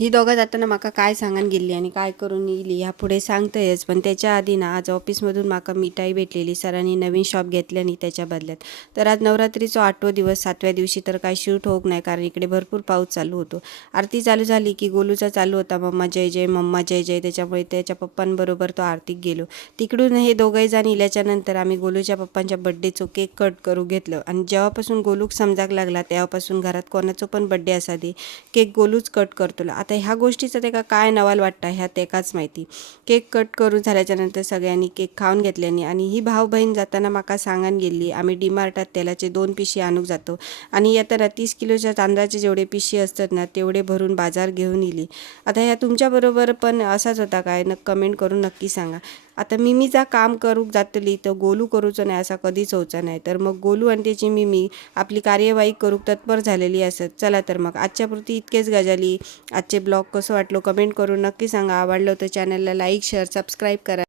ही दोघं जाताना माका काय सांगून गेली आणि काय करून येईली ह्या पुढे सांगतंयच. पण त्याच्या आधी ना आज ऑफिसमधून माका मिठाई भेटलेली. सरांनी नवीन शॉप घेतल्यानी त्याच्या बदल्यात. तर आज नवरात्रीचा 8वा दिवस, 7व्या दिवशी तर काय शूट होत नाही कारण इकडे भरपूर पाऊस चालू होतो. आरती चालू झाली की गोलूचा चालू होता मम्मा जय जय, मम्मा जय जय. त्याच्यामुळे त्याच्या पप्पांबरोबर तो आरतीत गेलो. तिकडून हे दोघंही जण इल्याच्या नंतर आम्ही गोलूच्या पप्पांच्या बड्डेचं केक कट करू घेतलं. आणि जेव्हापासून गोलूक समजाक लागला तेव्हापासून घरात कोणाचा पण बड्डे असा दे केक गोलूच कट करतो. आता ह्या गोष्टीचं ते का काय नवाल वाटतं ह्या तेकाच माहिती. केक कट करून झाल्याच्या नंतर सगळ्यांनी केक खाऊन घेतल्यानी आणि ही भाऊ बहीण जाताना माका सांगान गेली आम्ही डीमार्टात तेलाचे 2 पिशी आणूक जातो आणि येताना 30 किलोच्या तांदळाचे जेवढे पिशी असतात ना तेवढे भरून बाजार घेऊन इली. आता ह्या तुमच्याबरोबर पण असाच होता काय कमेंट करून नक्की सांगा. आता मिमीचा काम करूक जातली तर गोलू करूचं नाही असा कधीच होचा नाही. तर मग गोलू आणि त्याची मिमी आपली कार्यवाही करूक तत्पर झालेली असत. चला तर मग आजच्यापुरती इतकेच गजाली. आजचे ब्लॉग कसं वाटलो कमेंट करून नक्की सांगा. आवडलं तर चॅनलला लाईक शेअर सबस्क्राईब करा.